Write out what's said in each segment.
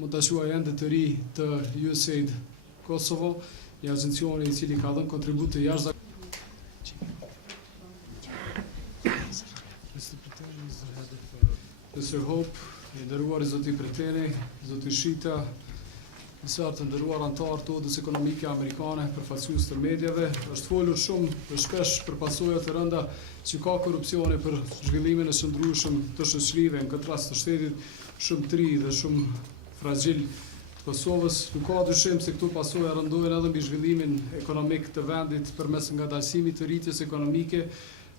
mund ta quaj ende të ri të USAID Kosovo, një agencioni I cili ka dhënë kontribut të jashtëzakonshëm. Mr. Hope, I nderuar zoti Preteri, zoti Shita, disa të nderuar anëtar të Odës Ekonomike Amerikane, përfaqësues të mediave, është folur shumë dhe shpesh për pasojat e rënda që ka korrupsioni për zhvillimin e qëndrueshëm të shoqërive, në këtë rast të shtetit shumë të ri dhe shumë fragjil të Kosovës. Nuk ka dyshim se këto pasoja rëndojnë edhe mbi zhvillimin ekonomik të vendit përmes ngadalësimit të rritjes ekonomike,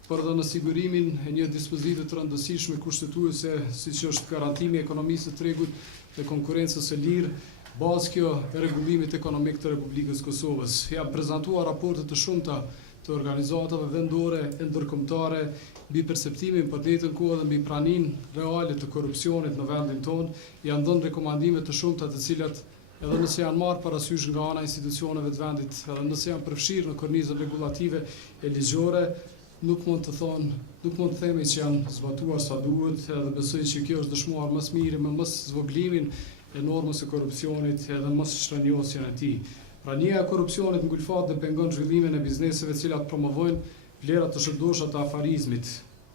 por edhe në sigurimin e një dispozite të rëndësishme kushtetuese, siç është garantimi I ekonomisë së tregut dhe konkurrencës së lirë, bazë kjo e rregullimit ekonomik të Republikës Kosovës. Janë prezantuar raporte të shumta të organizatave vendore e ndërkombëtare mbi perceptimin për të njëjtën kohë dhe mbi praninë reale të korrupsionit në vendin tonë. Janë dhënë rekomandime të shumta të cilat edhe nëse janë marrë parasysh nga ana e institucioneve të vendit, edhe nëse janë përfshirë në kornizën regulative e ligjore, nuk mund të themi që janë zbatuar sa duhet, edhe besoj që kjo është dëshmuar më së miri me mos zvoglimin e normës së korrupsionit edhe mos shtrënjosjen e tij. Prania e korrupsionit ngulfat dhe pengon zhvillimin e bizneseve të cilat promovojnë vlera të shëndosha të afarizmit.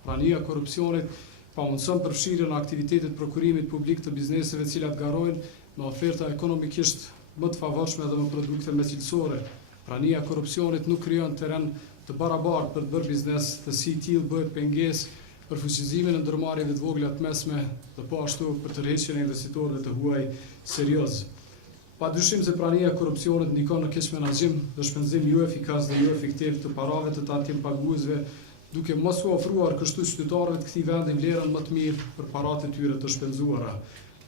Prania e korrupsionit pamundson përfshirjen në aktivitetet prokurimit publik të bizneseve të cilat garojnë me oferta ekonomikisht më të favorshme dhe me produkte më cilësore. Prania e korrupsionit nuk krijon terren të barabartë për të bërë biznes, të si tillë bëhet pengesë për fuqizimin e ndërmarrjeve të vogla të mesme dhe po ashtu për tërheqjen e investitorëve të huaj serioz. Padyshim se prania e korrupsionit ndikon në keq menaxhim dhe shpenzim jo efikas dhe jo efektiv të parave të tatim paguesve, duke mos u ofruar kështu qytetarëve të këtij vendi vlerën më të mirë për paratë e tyre të shpenzuara.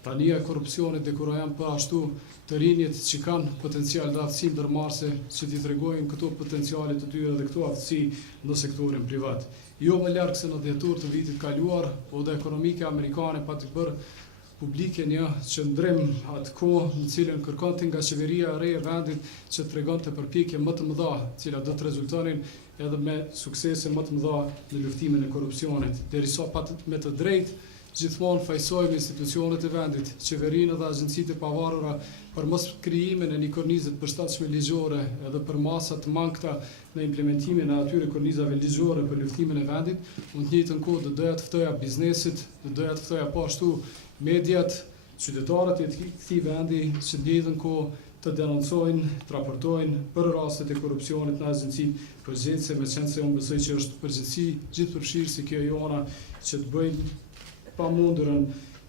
Prania e korrupsionit dekurajon po ashtu të rinjët që kanë potencial dhe aftësi ndërmarrëse që t'i tregojnë këto potenciale të tyre dhe këto aftësi në sektorin privat. Jo më larg se në dhjetor të vitit kaluar, Oda Ekonomike Amerikane pati bërë publike një qëndrim atë kohë në cilën kërkonte nga qeveria e re e vendit që tregonte përpjekje më të mëdha, cilat do të rezultonin edhe me suksese më të mëdha në luftimin e korrupsionit, derisa me të drejtë gjithmonë fajsojmë institucionet e vendit, qeverinë dhe agjencitë e pavarura për mos krijimin e një kornize të përshtatshme ligjore edhe për masa të mangëta në implementimin e atyre kornizave ligjore për luftimin e vendit, unë të njëjtën kohë do doja të ftoja biznesit, do doja të ftoja po ashtu mediat, qytetarët e këtij vendi që të njëjtën kohë të denoncojnë, të raportojnë për rastet e korrupsionit në agjencitë përgjithëse, meqense unë besoj që është përgjithësi gjithëpërfshirëse kjo jona që të bëjnë pamundurën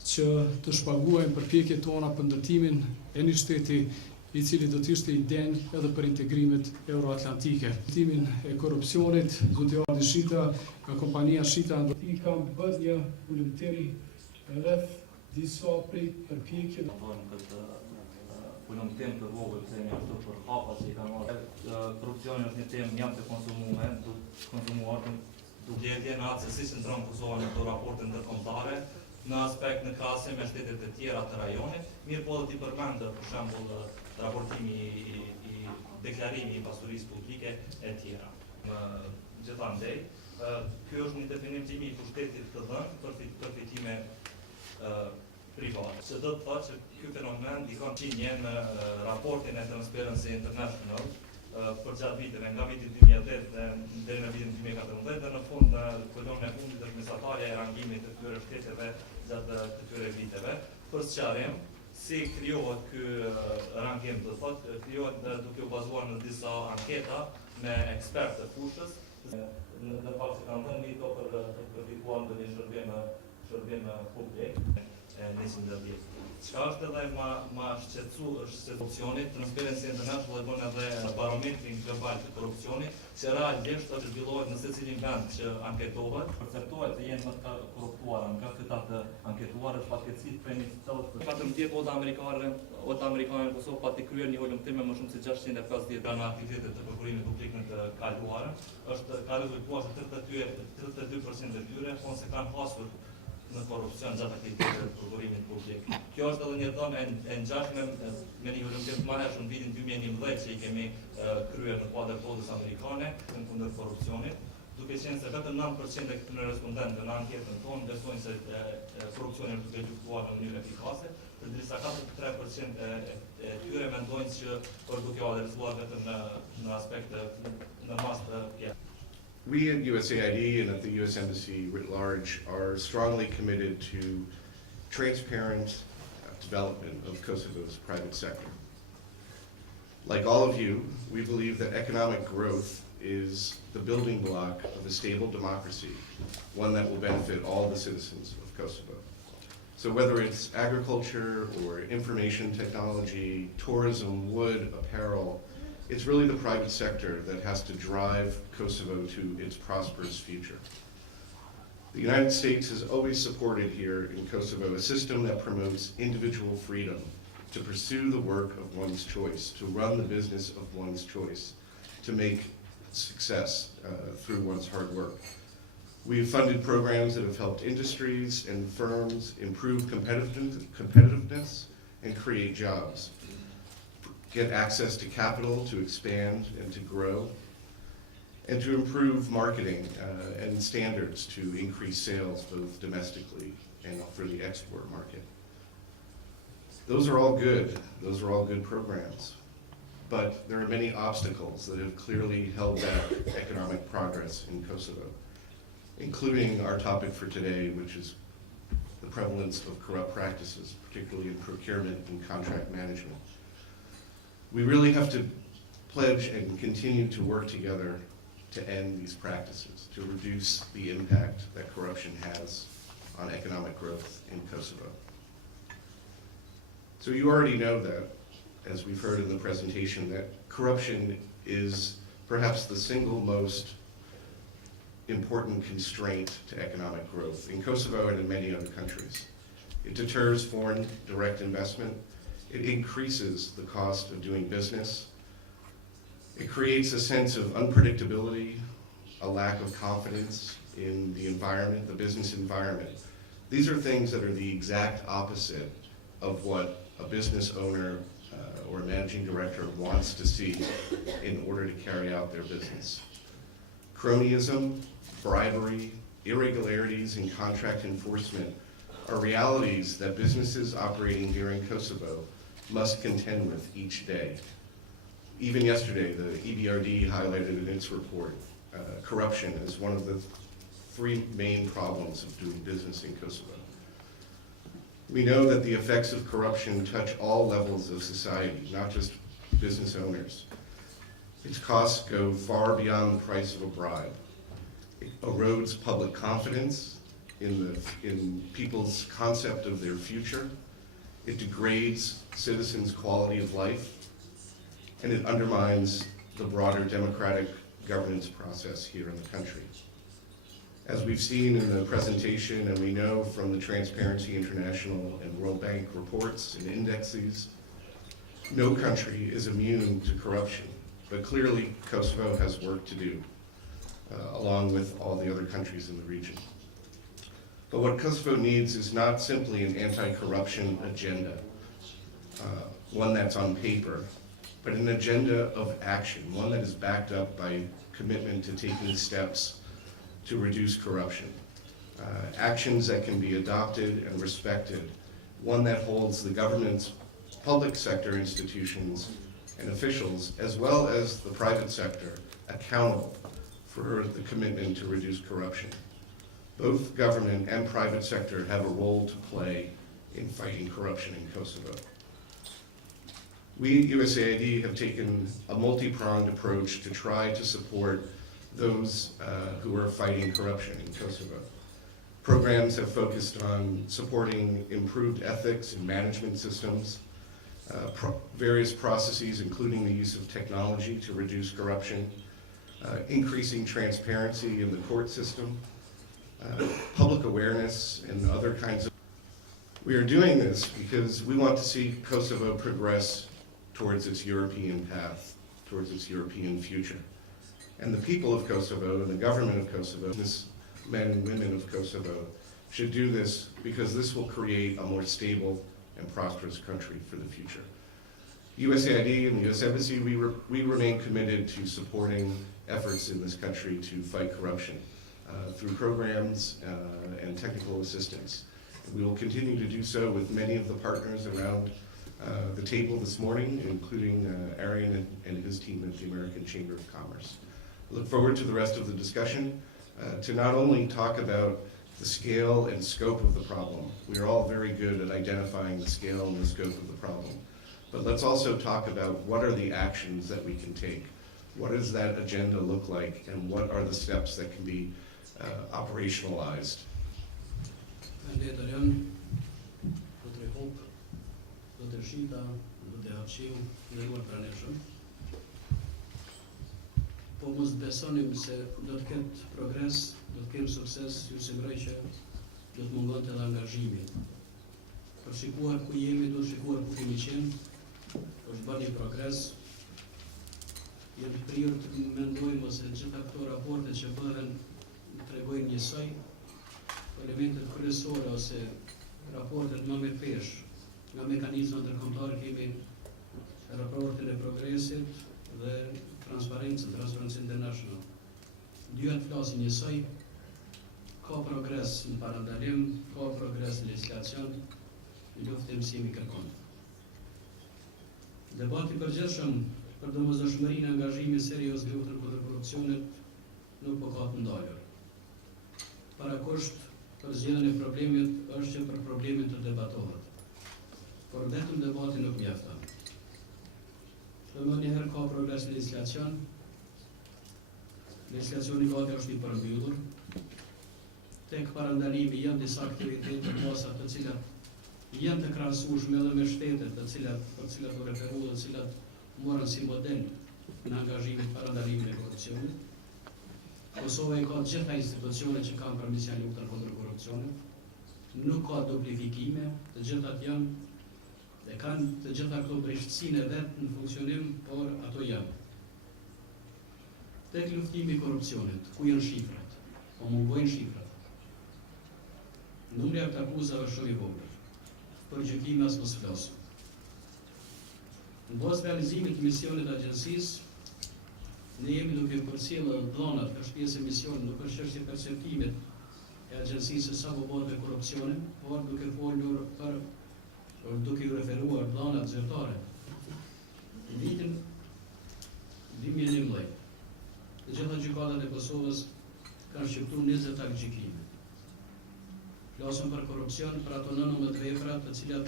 që të shpaguajnë përpjekjet tona për ndërtimin e një shteti I cili do të ishte I denj edhe për integrimet euroatlantike. Ndërtimin e korrupsionit, zoti Adi Shita, nga kompania Shita I kam bërë një ulëmteri rreth disa prej përpjekjeve. Ulëmtim të vogël se një ashtu për hapa që I kanë marrë. Korrupsioni është një temë mjaft e konsumuar duke në atë se si që ndronë Kosova në këto raporte ndërkombëtare, në aspekt në krahasim me shtetet e tjera të rajonit, mirë po dhe t'i përmendë për shembull raportimi I deklarimi I pasurisë publike e tjera. Gjithandej, ky është një definim timi I pushtetit të dhënë për fitime private. Që do të thotë që ky fenomen ndikon qinje në raportin e Transparency International për gjatë viteve, nga viti 2008 deri në vitin 2014 dhe në fund në kolonën e fundit është mesatarja e rangimit të këtyre shteteve gjatë këtyre viteve. Për sqarim, si krijohet ky rangim, do thotë, krijohet duke u bazuar në disa anketa me ekspertë të fushës, në fakt që kanë dhënë mito për fituar ndonjë shërbim publik nisin dhe vjetë. Çka është edhe ma shqetësu korrupsionit, Transparency International e bën edhe barometrin global të korrupsionit, që realisht është zhvillohet në secilin vend që anketohet, perceptohet se jenë më të korruptuara, nga këta të anketuar është fatkeqësi prej një cëllë. 14 Oda Amerikane në Kosovë pati kryer një ulëmtim me më shumë se 650 në aktivitetet të prokurimit publik në të kaluarën, ka rezultuar se 32% e tyre thonë se kanë hasur në korrupsion gjatë aktivitetet të prokurimit publik. Kjo është edhe një dhënë e ngjashme me një ulëmtim të marrëshëm në vitin 2011 që I kemi kryer në kuadër të Odës Amerikane kundër korrupsionit, duke qenë se vetëm 9% e këtyre respondentëve në anketën tonë besojnë se korrupsioni është duke luftuar në mënyrë efikase, ndërsa 43% e tyre mendojnë që për duke u adresuar vetëm në aspekte në mas të tjera. We at USAID and at the U.S. Embassy writ large are strongly committed to transparent development of Kosovo's private sector. Like all of you, we believe that economic growth is the building block of a stable democracy, one that will benefit all the citizens of Kosovo. So whether it's agriculture or information technology, tourism, wood, apparel, it's really the private sector that has to drive Kosovo to its prosperous future. The United States has always supported here in Kosovo a system that promotes individual freedom to pursue the work of one's choice, to run the business of one's choice, to make success through one's hard work. We've funded programs that have helped industries and firms improve competitiveness and create jobs, get access to capital to expand and to grow, and to improve marketing and standards to increase sales both domestically and for the export market. Those are all good. Those are all good programs. But there are many obstacles that have clearly held back economic progress in Kosovo, including our topic for today, which is the prevalence of corrupt practices, particularly in procurement and contract management. We really have to pledge and continue to work together to end these practices, to reduce the impact that corruption has on economic growth in Kosovo. So you already know that, as we've heard in the presentation, that corruption is perhaps the single most important constraint to economic growth in Kosovo and in many other countries. It deters foreign direct investment. It increases the cost of doing business. It creates a sense of unpredictability, a lack of confidence in the environment, the business environment. These are things that are the exact opposite of what a business owner or a managing director wants to see in order to carry out their business. Cronyism, bribery, irregularities in contract enforcement are realities that businesses operating here in Kosovo must contend with each day. Even yesterday, the EBRD highlighted in its report corruption as one of the three main problems of doing business in Kosovo. We know that the effects of corruption touch all levels of society, not just business owners. Its costs go far beyond the price of a bribe. It erodes public confidence in people's concept of their future. It degrades citizens' quality of life, and it undermines the broader democratic governance process here in the country. As we've seen in the presentation, and we know from the Transparency International and World Bank reports and indexes, no country is immune to corruption, but clearly Kosovo has work to do, along with all the other countries in the region. But what Kosovo needs is not simply an anti-corruption agenda, one that's on paper, but an agenda of action, one that is backed up by commitment to taking steps to reduce corruption. Actions that can be adopted and respected, one that holds the government's public sector institutions and officials, as well as the private sector, accountable for the commitment to reduce corruption. Both government and private sector have a role to play in fighting corruption in Kosovo. We, USAID, have taken a multi-pronged approach to try to support those who are fighting corruption in Kosovo. Programs have focused on supporting improved ethics and management systems, various processes including the use of technology to reduce corruption, increasing transparency in the court system, public awareness, and other kinds of. We are doing this because we want to see Kosovo progress towards its European path, towards its European future. And the people of Kosovo and the government of Kosovo, business men and women of Kosovo, should do this because this will create a more stable and prosperous country for the future. USAID and the U.S. Embassy, we remain committed to supporting efforts in this country to fight corruption through programs and technical assistance. We will continue to do so with many of the partners around the table this morning, including Arian and his team at the American Chamber of Commerce. I look forward to the rest of the discussion to not only talk about the scale and scope of the problem. We are all very good at identifying the scale and the scope of the problem. But let's also talk about what are the actions that we can take. What does that agenda look like, and what are the steps that can be operationalized? Po mos besonim se do të ketë progres, do të kemë sukses, ju siguroj që do të mungon edhe angazhimi. Për shikuar ku jemi, do të shikuar ku kemi qenë, është bërë një progres. Jam të prirë të mendojmë ose gjitha këto raporte që bëhen tregojnë njësoj, elementet kryesore ose raportet më me pesh, nga mekanizma ndërkombëtar kemi raportin e progresit dhe Transparency International. Dyja të flasin njësoj, ka progres në parandalim, ka progres në legislacion, në luftë e mësimi kërkon. Debati përgjithshëm për domosdoshmërinë e angazhimit serioz në luftën kundër korrupsionit nuk po ka të ndalur. Parakusht për zgjedhjen e problemit është që për problemin të debatohet. Por vetëm debati nuk mjafton. Më njëherë ka progres në legislacion. Legislacioni gati është i përmbyllur. Tek parandalimi janë disa aktivitete të masa të cilat janë të krahasueshme edhe me shtetet për cilat u referu dhe të cilat morën si model në angazhimin parandalimin e korrupsionit. Kosova i ka të gjitha institucionet që kanë për mision luftën kundër korrupsionit. Nuk ka duplifikime, të gjithat janë dhe kanë të gjitha këto breshtsinë e vetë në funksionim, por ato janë. Tek luftimi i korrupsionit, ku janë shifrat? Po mungojnë shifrat. Numri i akuzave është shumë i vogël. Për gjykime as mos flasim. Në bazë realizimit të misionit të agjencisë, ne jemi duke përcjellë dhënat, është pjesë e misionit, nuk është çështje perceptimit e agjencisë sa po bëhet me korrupsionin, por duke folur për duke ju referuar dhënat zyrtare. Në vitin 2011, të gjitha gjykatat e Kosovës kanë shqiptuar 20 akt gjykime. Flasëm për korrupsion, për ato 19 vepra të cilat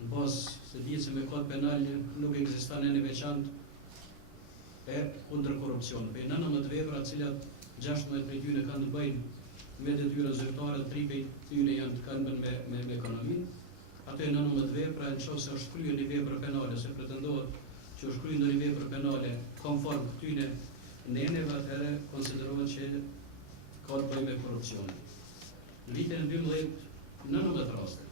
në bazë se dihet se me kod penal nuk ekziston në veçantë e kundër korrupsionit. Për 19 vepra të cilat 16 prej tyre kanë të bëjnë me detyra zyrtare, 3 prej tyre janë të kanë bën me ekonominë. Ato e 19 vepra, nëse është kryer një vepër penale, se pretendohet që është kryer ndonjë vepër penale konform këtyre neneve, atëherë konsiderohet që ka të bëjë me korrupsionin. Në vitin 2012, 19 raste.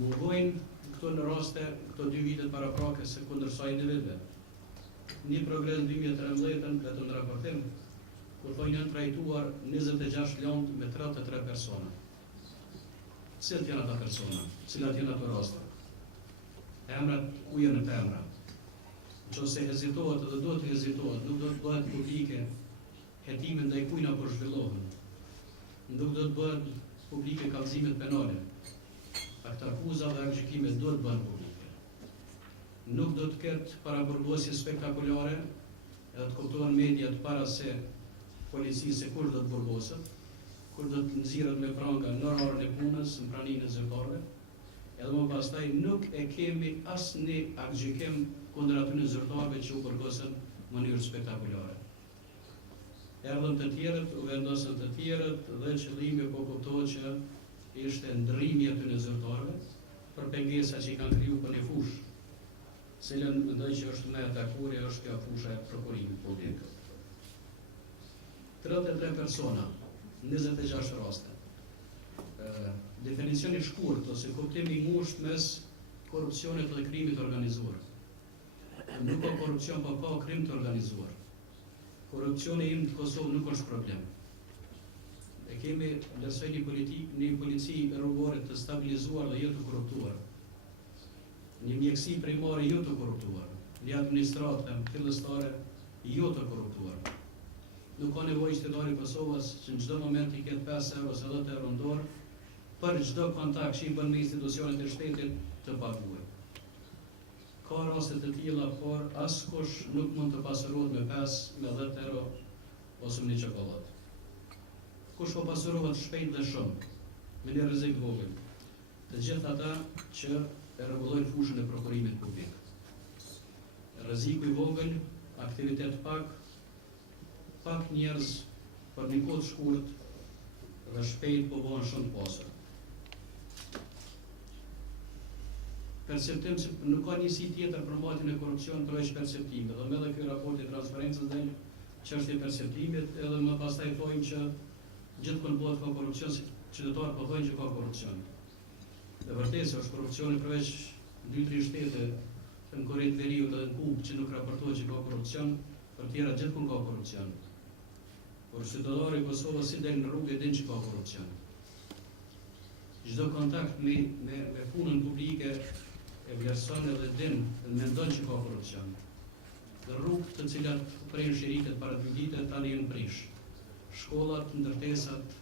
Mungojnë këto në raste, këto 2 vitet paraprake se kundër kësaj individëve. Një progres në 2013, vetëm në raportim, kur thonë janë trajtuar 26 lëndë me 33 persona. Cilat janë ata persona, cilat janë ato raste? Emrat ku janë në emra? Nëse hezitohet dhe duhet të hezitohet, nuk do të bëhet publike hetime ndaj kujt apo zhvillohen. Nuk do të bëhet publike kallëzimet penale. Ata akuzat dhe gjykimet duhet të bëhen publike. Nuk do të ketë paraburgosje spektakolare, edhe të kuptohen mediat para se policisë se kush do të burgoset, kur do të nxirret me pranga në orën e punës, në praninë e zyrtarëve, edhe më pastaj nuk e kemi asnjë aktgjykim kundër atyre zyrtarëve që u burgosën në mënyrë spektakolare. Erdhën të tjerët, u vendosën të tjerët dhe qëllimi po kuptohet që ishte ndrrimi i atyre zyrtarëve për pengesa që i kanë kriju për një fushë, cilën mendoj që është më e atakuar, është kjo fusha e prokurimit publik. 33 persona, 26 raste. Definicioni i shkurt ose kuptimi i ngushtë mes korrupsionit dhe krimit organizuar. Nuk ka korrupsion, po ka krim të organizuar. Korrupsioni im në Kosovë nuk është problem. Ne kemi ndërsa një polici rrugore të stabilizuar dhe jo të korruptuar. Një mjekësi primare jo të korruptuar. Një administratë fillestare jo të korruptuar. Nuk ka nevojë qytetari i Kosovës që në çdo moment i ketë 5 euro ose 10 euro në dorë për çdo kontakt që i bën me institucionet e shtetit të paguaj. Ka raste të tilla, por askush nuk mund të pasurohet me 5, me 10 euro ose me një çokoladë. Kush po pasurohet shpejt dhe shumë, me një rrezik vogël, të gjithë ata që e rregullojnë fushën e prokurimit publik. Rreziku i vogël, aktivitet pak njerëz për një kohë të shkurt dhe shpejt po bëhen shumë të pasur. Perceptim se nuk ka njësi tjetër për mbahtjen e korrupsionit përveç perceptimit, dhe me dhe ky raport i transparencës del çështja e perceptimit, edhe më pastaj thojnë që gjithmonë bëhet ka korrupsion, si qytetarët po thonë që ka korrupsion. Dhe vërtet se është korrupsioni përveç 2-3 shtete në Korrinë e Veriut dhe në Kubë që nuk raportohet që ka korrupsion, për tjera gjithmonë ka korrupsion. Por qytetari i Kosovës si del në rrugë e din që ka korrupsion. Çdo kontakt me punën publike e vlerëson edhe din dhe mendon që ka korrupsion. Dhe rrugët të cilat prenë shiritet para 2 vite tani janë prish. Shkollat, ndërtesat,